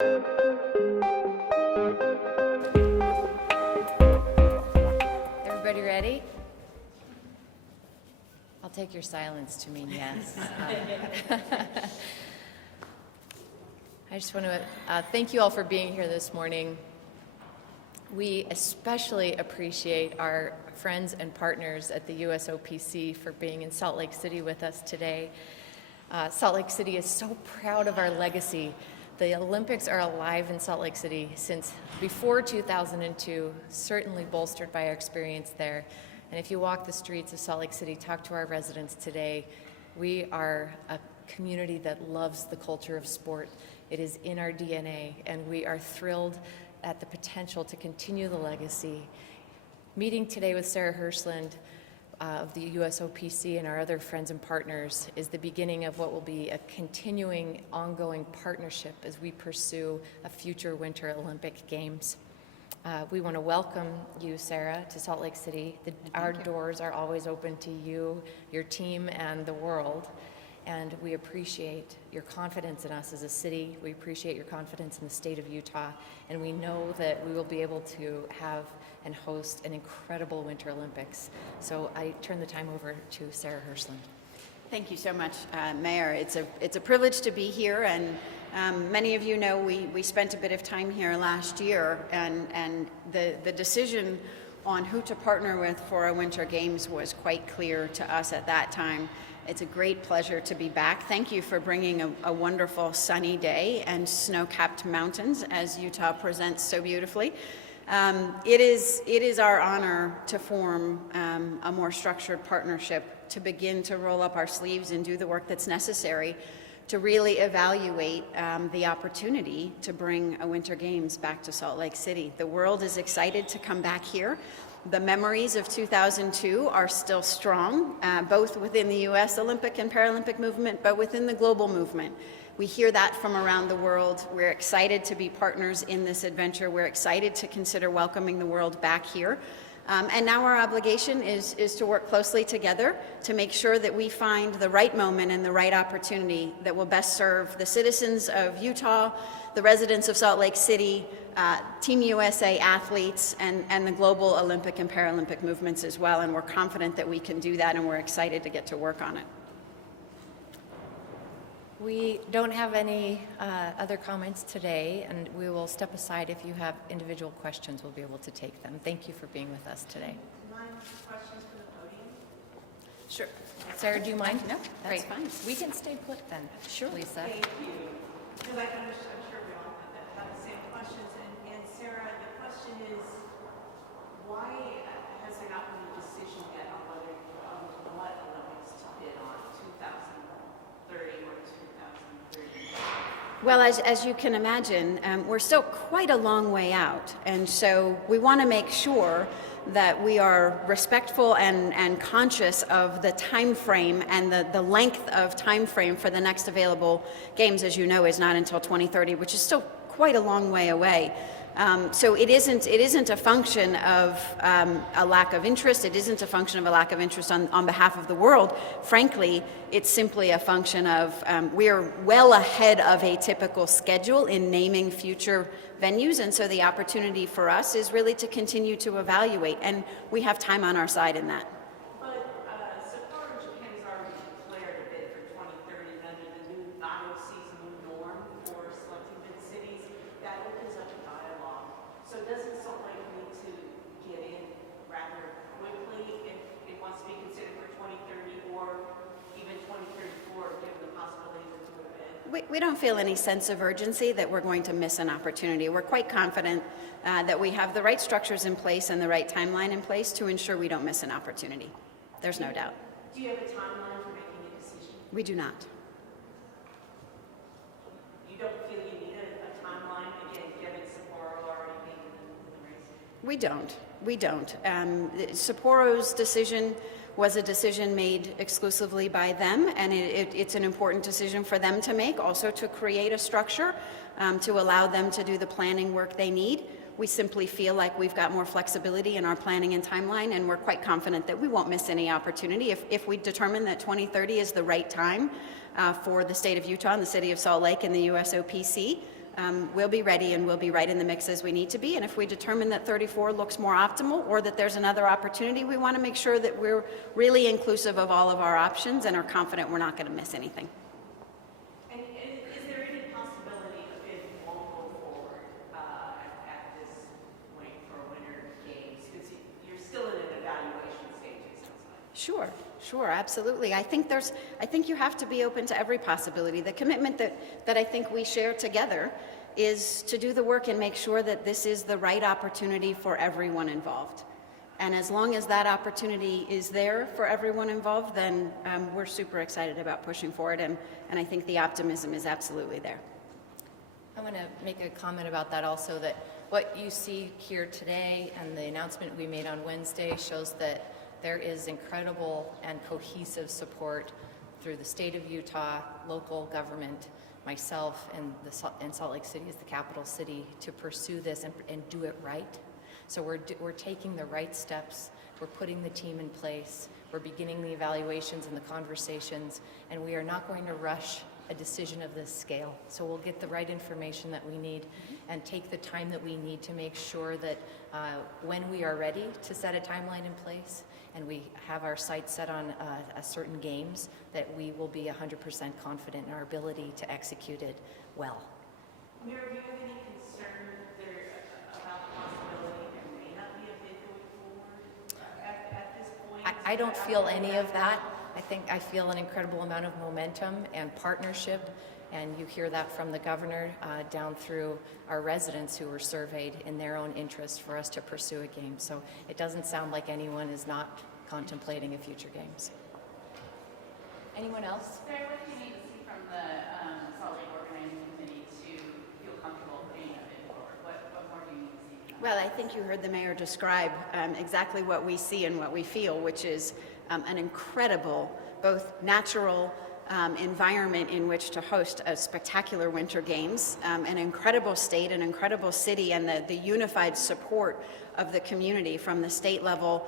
Everybody ready? I'll take your silence to mean yes. I just want to thank you all for being here this morning. We especially appreciate our friends and partners at the USOPC for being in Salt Lake City with us today. Salt Lake City is so proud of our legacy. The Olympics are alive in Salt Lake City since before 2002, certainly bolstered by our experience there. And if you walk the streets of Salt Lake City, talk to our residents today, we are a community that loves the culture of sport. It is in our DNA, and we are thrilled at the potential to continue the legacy. Meeting today with Sarah Hirshland of the USOPC and our other friends and partners is the beginning of what will be a continuing, ongoing partnership as we pursue a future Winter Olympic Games. We want to welcome you, Sarah, to Salt Lake City. Our doors are always open to you, your team, and the world. And we appreciate your confidence in us as a city. We appreciate your confidence in the state of Utah. And we know that we will be able to have and host an incredible Winter Olympics. So I turn the time over to Sarah Hirshland. Thank you so much, Mayor. It's a privilege to be here, and many of you know we spent a bit of time here last year, and the decision on who to partner with for our Winter Games was quite clear to us at that time. It's a great pleasure to be back. Thank you for bringing a wonderful sunny day and snow-capped mountains as Utah presents so beautifully. It is our honor to form a more structured partnership, to begin to roll up our sleeves and do the work that's necessary to really evaluate the opportunity to bring a Winter Games back to Salt Lake City. The world is excited to come back here. The memories of 2002 are still strong, both within the U.S. Olympic and Paralympic movement, but within the global movement. We hear that from around the world. We're excited to be partners in this adventure. We're excited to consider welcoming the world back here. And now our obligation is to work closely together to make sure that we find the right moment and the right opportunity that will best serve the citizens of Utah, the residents of Salt Lake City, Team USA athletes, and the global Olympic and Paralympic movements as well. And we're confident that we can do that, and we're excited to get to work on it. We don't have any other comments today, and we will step aside. If you have individual questions, we'll be able to take them. Thank you for being with us today. Mind questions from the podium? Sure. Sarah, do you mind? No, that's fine. We can stay put then. Sure. Lisa. Thank you. Because I'm sure we all have the same questions. And Sarah, the question is, why has there not been a decision yet on whether what Olympics to bid on 2030 or 2030? Well, as you can imagine, we're still quite a long way out. And so we want to make sure that we are respectful and conscious of the time frame and the length of time frame for the next available games, as you know, is not until 2030, which is still quite a long way away. So it isn't a function of a lack of interest. It isn't a function of a lack of interest on behalf of the world. Frankly, it's simply a function of we're well ahead of a typical schedule in naming future venues, and so the opportunity for us is really to continue to evaluate, and we have time on our side in that. But Sapporo, Japan has already declared a bid for 2030 under the new non-season norm for selecting bid cities. That opens up a dialogue. So doesn't Salt Lake need to get in rather quickly if it wants to be considered for 2030 or even 2034, given the possibility to do a bid? We don't feel any sense of urgency that we're going to miss an opportunity. We're quite confident that we have the right structures in place and the right timeline in place to ensure we don't miss an opportunity. There's no doubt. Do you have a timeline for making a decision? We do not. You don't feel you need a timeline, again, given Sapporo already being in the race? We don't. Sapporo's decision was a decision made exclusively by them, and it's an important decision for them to make, also to create a structure to allow them to do the planning work they need. We simply feel like we've got more flexibility in our planning and timeline, and we're quite confident that we won't miss any opportunity. If we determine that 2030 is the right time for the state of Utah and the city of Salt Lake and the USOPC, we'll be ready and we'll be right in the mix as we need to be. And if we determine that 34 looks more optimal or that there's another opportunity, we want to make sure that we're really inclusive of all of our options and are confident we're not going to miss anything. And is there any possibility of it won't go forward at this point for Winter Games? Because you're still in an evaluation stage, it sounds like. Sure, absolutely. I think you have to be open to every possibility. The commitment that I think we share together is to do the work and make sure that this is the right opportunity for everyone involved. And as long as that opportunity is there for everyone involved, then we're super excited about pushing forward, and I think the optimism is absolutely there. I want to make a comment about that also, that what you see here today and the announcement we made on Wednesday shows that there is incredible and cohesive support through the state of Utah, local government, myself, and Salt Lake City as the capital city to pursue this and do it right. So we're taking the right steps, we're putting the team in place, we're beginning the evaluations and the conversations, and we are not going to rush a decision of this scale. So we'll get the right information that we need and take the time that we need to make sure that when we are ready to set a timeline in place and we have our sights set on a certain games, that we will be 100% confident in our ability to execute it well. Mayor, do you have any concern there about the possibility there may not be a bid going forward at this point? I don't feel any of that. I feel an incredible amount of momentum and partnership, and you hear that from the governor down through our residents who were surveyed in their own interest for us to pursue a game. So it doesn't sound like anyone is not contemplating a future games. Anyone else? Sarah, what do you need to see from the Salt Lake Organizing Committee to feel comfortable putting a bid forward? What more do you need to see? Well, I think you heard the mayor describe exactly what we see and what we feel, which is an incredible, both natural environment in which to host a spectacular Winter Games, an incredible state, an incredible city, and the unified support of the community from the state level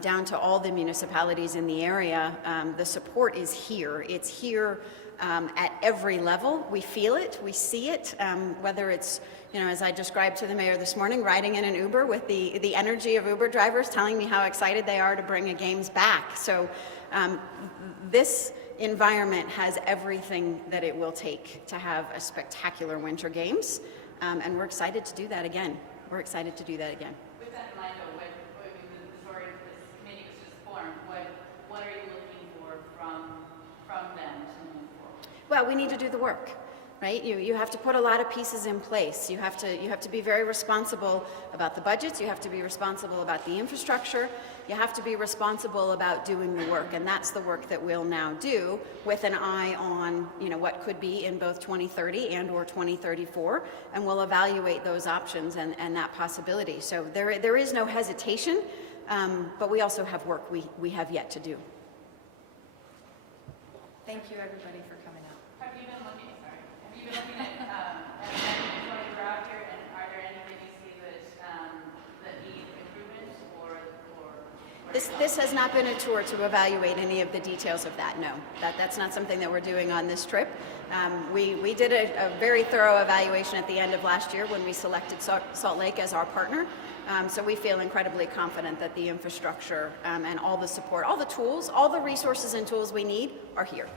down to all the municipalities in the area. The support is here. It's here at every level. We feel it, we see it, whether it's, as I described to the mayor this morning, riding in an Uber with the energy of Uber drivers telling me how excited they are to bring a games back. So this environment has everything that it will take to have a spectacular Winter Games, and we're excited to do that again. With that in mind, though, the story of this committee was just formed. What are you looking for from them to move forward? Well, we need to do the work, right? You have to put a lot of pieces in place. You have to be very responsible about the budgets. You have to be responsible about the infrastructure. You have to be responsible about doing the work, and that's the work that we'll now do with an eye on, what could be in both 2030 and or 2034, and we'll evaluate those options and that possibility. So there is no hesitation, but we also have work we have yet to do. Thank you, everybody, for coming out. Have you been looking at when you were out here, and are there anything you see that need improvement or This has not been a tour to evaluate any of the details of that, no. That's not something that we're doing on this trip. We did a very thorough evaluation at the end of last year when we selected Salt Lake as our partner. So we feel incredibly confident that the infrastructure and all the support, all the tools, all the resources and tools we need are here.